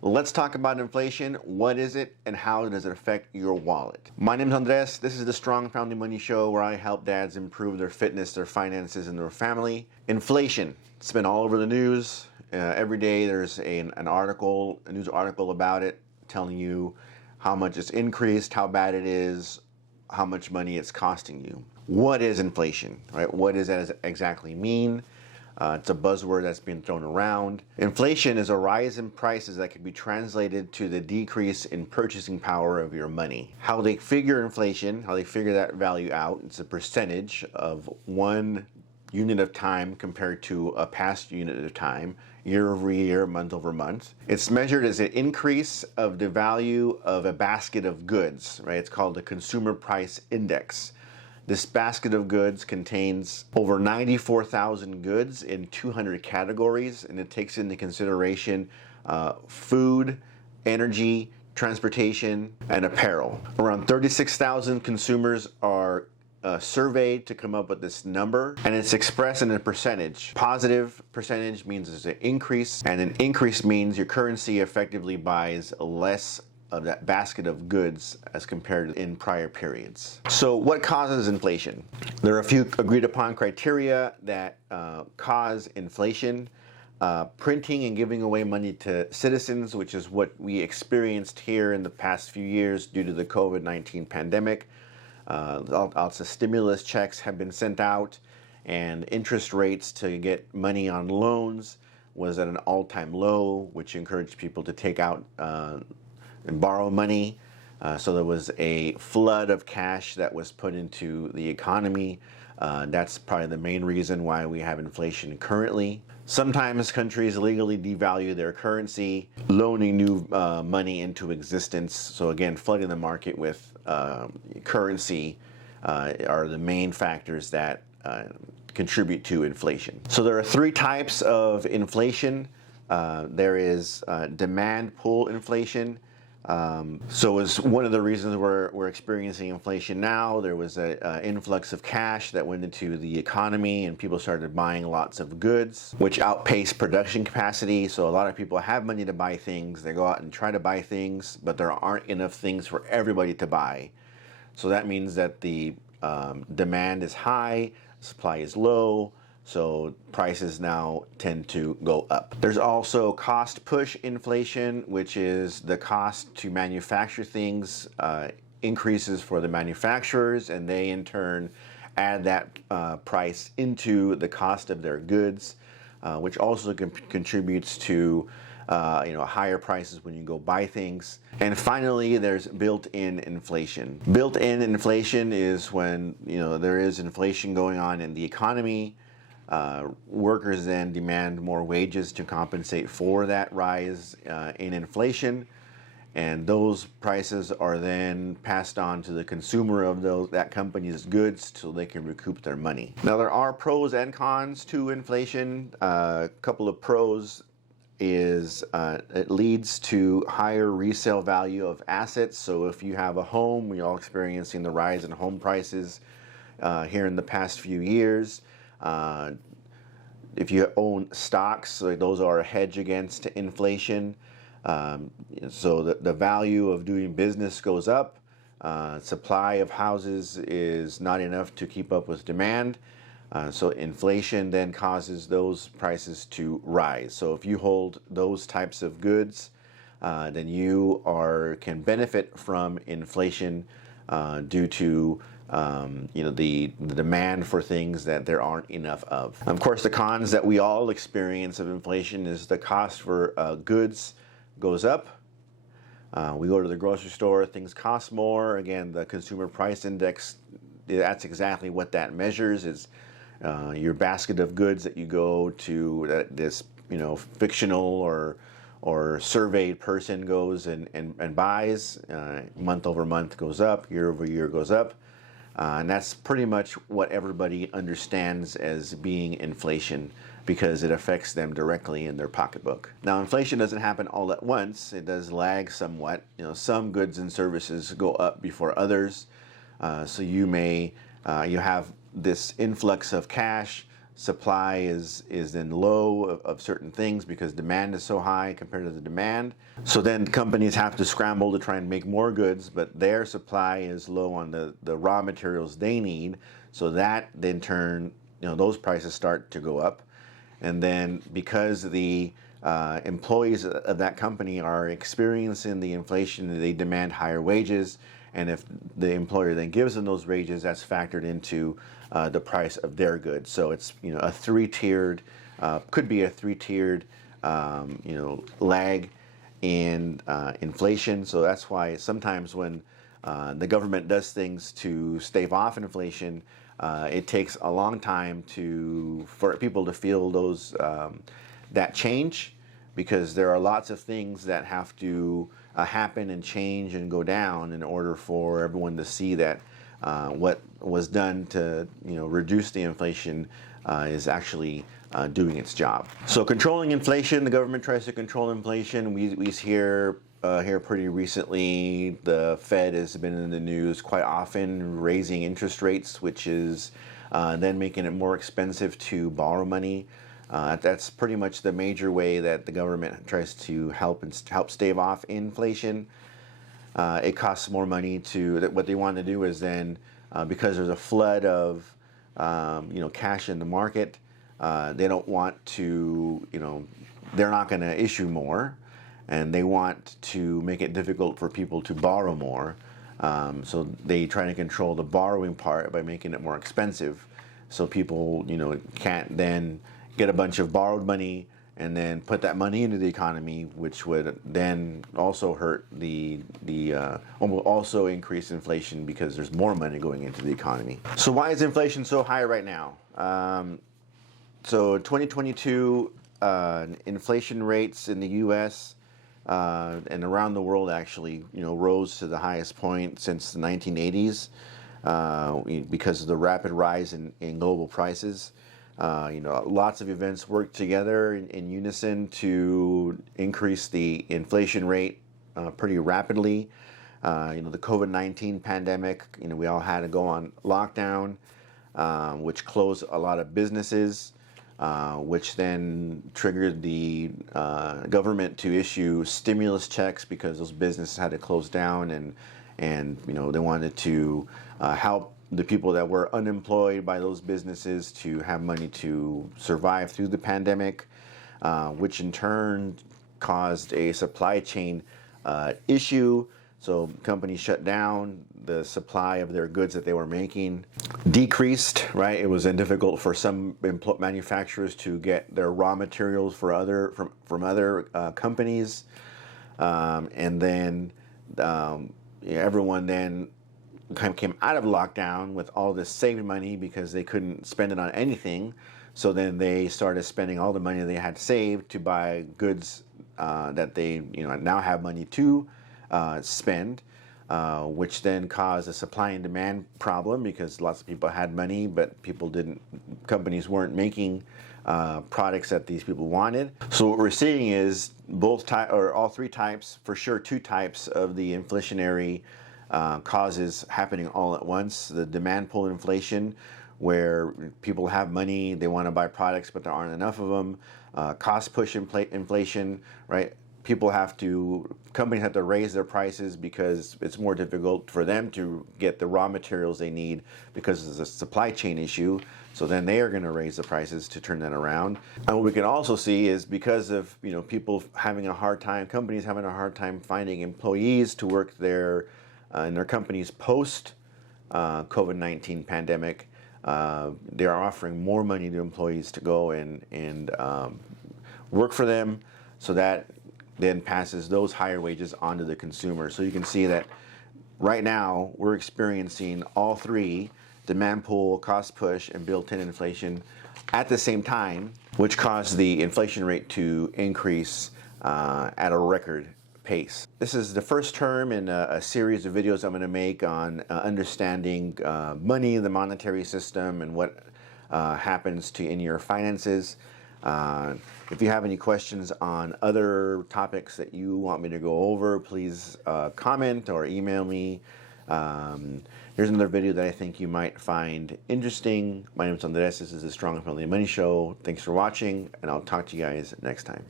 Let's talk about inflation. What is it and how does it affect your wallet? My name is Andres. This is the Strong Family Money Show where I help dads improve their fitness, their finances, and their family. Inflation. It's been all over the news. Every day there's an article, a news article about it, telling you how much it's increased, how bad it is, how much money it's costing you. What is inflation, right? What does that exactly mean? It's a buzzword that's been thrown around. Inflation is a rise in prices that can be translated to the decrease in purchasing power of your money. How they figure inflation, how they figure that value out, it's a percentage of one unit of time compared to a past unit of time, year over year, month over month. It's measured as an increase of the value of a basket of goods, right? It's called the Consumer Price Index. This basket of goods contains over 94,000 goods in 200 categories, and it takes into consideration food, energy, transportation, and apparel. Around 36,000 consumers are surveyed to come up with this number, and it's expressed in a percentage. Positive percentage means it's an increase, and an increase means your currency effectively buys less of that basket of goods as compared in prior periods. So what causes inflation? There are a few agreed upon criteria that cause inflation. Printing and giving away money to citizens, which is what we experienced here in the past few years due to the COVID-19 pandemic. Lots of stimulus checks have been sent out, and interest rates to get money on loans was at an all-time low, which encouraged people to take out and borrow money. So there was a flood of cash that was put into the economy. That's probably the main reason why we have inflation currently. Sometimes countries illegally devalue their currency, loaning new money into existence. So again, flooding the market with currency are the main factors that contribute to inflation. So there are three types of inflation. There is demand pull inflation. So it's one of the reasons we're experiencing inflation now. There was an influx of cash that went into the economy, and people started buying lots of goods, which outpaced production capacity. So a lot of people have money to buy things. They go out and try to buy things, but there aren't enough things for everybody to buy. So that means that the demand is high, supply is low. So prices now tend to go up. There's also cost push inflation, which is the cost to manufacture things increases for the manufacturers, and they in turn add that price into the cost of their goods, which also contributes to higher prices when you go buy things. And finally, there's built-in inflation. Built-in inflation is when there is inflation going on in the economy. Workers then demand more wages to compensate for that rise in inflation, and those prices are then passed on to the consumer of that company's goods so they can recoup their money. Now there are pros and cons to inflation. A couple of pros is it leads to higher resale value of assets. So if you have a home, we're all experiencing the rise in home prices here in the past few years. If you own stocks, so those are a hedge against inflation. So the value of doing business goes up. Supply of houses is not enough to keep up with demand. So inflation then causes those prices to rise. So if you hold those types of goods, then you can benefit from inflation due to the demand for things that there aren't enough of. Of course, the cons that we all experience of inflation is the cost for goods goes up. We go to the grocery store, things cost more. Again, the Consumer Price Index, that's exactly what that measures, is your basket of goods that you go to, this fictional or surveyed person goes and buys. Month over month goes up, year over year goes up. And that's pretty much what everybody understands as being inflation, because it affects them directly in their pocketbook. Now, inflation doesn't happen all at once. It does lag somewhat. Some goods and services go up before others. So you have this influx of cash. supply is then low of certain things because demand is so high compared to the demand. So then companies have to scramble to try and make more goods, but their supply is low on the raw materials they need. So that then turn, those prices start to go up. And then because the employees of that company are experiencing the inflation, they demand higher wages. And if the employer then gives them those wages, that's factored into the price of their goods. So it's a three-tiered, could be a three-tiered lag in inflation. So that's why sometimes when the government does things to stave off inflation, it takes a long time for people to feel those that change, because there are lots of things that have to happen and change and go down in order for everyone to see that what was done to reduce the inflation is actually doing its job. So controlling inflation, the government tries to control inflation. We hear here pretty recently the Fed has been in the news quite often raising interest rates, which is then making it more expensive to borrow money. That's pretty much the major way that the government tries to help stave off inflation. It costs more money what they want to do is then, because there's a flood of cash in the market, they don't want to, they're not going to issue more, and they want to make it difficult for people to borrow more. So they try to control the borrowing part by making it more expensive, so people can't then get a bunch of borrowed money and then put that money into the economy, which would then also hurt also increase inflation because there's more money going into the economy. So why is inflation so high right now? So 2022 inflation rates in the U.S. And around the world actually, rose to the highest point since the 1980s because of the rapid rise in global prices. Lots of events work together in unison to increase the inflation rate pretty rapidly. The COVID-19 pandemic, we all had to go on lockdown, which closed a lot of businesses, which then triggered the government to issue stimulus checks because those businesses had to close down, and they wanted to help the people that were unemployed by those businesses to have money to survive through the pandemic, which in turn caused a supply chain issue. So companies shut down, the supply of their goods that they were making decreased, right? It was then difficult for some manufacturers to get their raw materials from other companies. And then everyone then kind of came out of lockdown with all this saving money because they couldn't spend it on anything. So then they started spending all the money they had saved to buy goods that they now have money to spend, which then caused a supply and demand problem because lots of people had money, but companies weren't making products that these people wanted. So what we're seeing is all three types, for sure two types of the inflationary causes happening all at once. The demand pull inflation, where people have money, they want to buy products, but there aren't enough of them. Cost push inflation, right? Companies have to raise their prices because it's more difficult for them to get the raw materials they need because of the supply chain issue. So then they are going to raise the prices to turn that around. And what we can also see is because of people having a hard time, companies having a hard time finding employees to work in their companies post COVID-19 pandemic, they are offering more money to employees to go and work for them, so that then passes those higher wages onto the consumer. So you can see that right now we're experiencing all three, demand pull, cost push, and built-in inflation at the same time, which caused the inflation rate to increase at a record pace. This is the first term in a series of videos I'm going to make on understanding money, the monetary system, and what happens in your finances. If you have any questions on other topics that you want me to go over, please comment or email me. Here's another video that I think you might find interesting. My name is Andres. This is the Strong and Friendly Money Show. Thanks for watching, and I'll talk to you guys next time.